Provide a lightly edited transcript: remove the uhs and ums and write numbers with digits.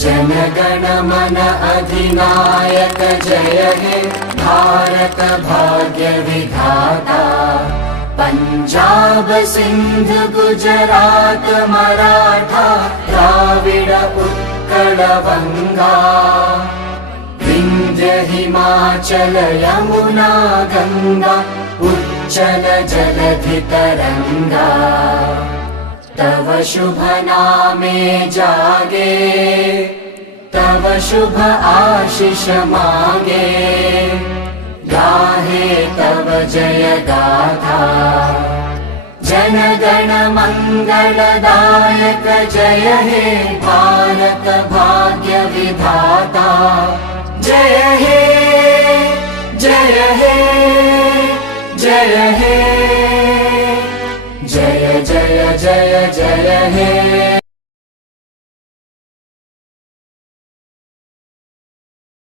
जनगण मन अधिनायक जय हे भारत भाग्य विधाता। पंजाब सिंध गुजरात मराठा द्राविड उत्कल बंगा। विंध्य हिमाचल यमुना गंगा उच्चल जलधि तरंगा। तव शुभ नामे जागे तव शुभ आशीष मांगे। गाहे तव जय गाथा जनगण मंगलदायक जय हे भारत भाग्य विधाता। जय हे जय हे जय हे जय जय जय जय हे।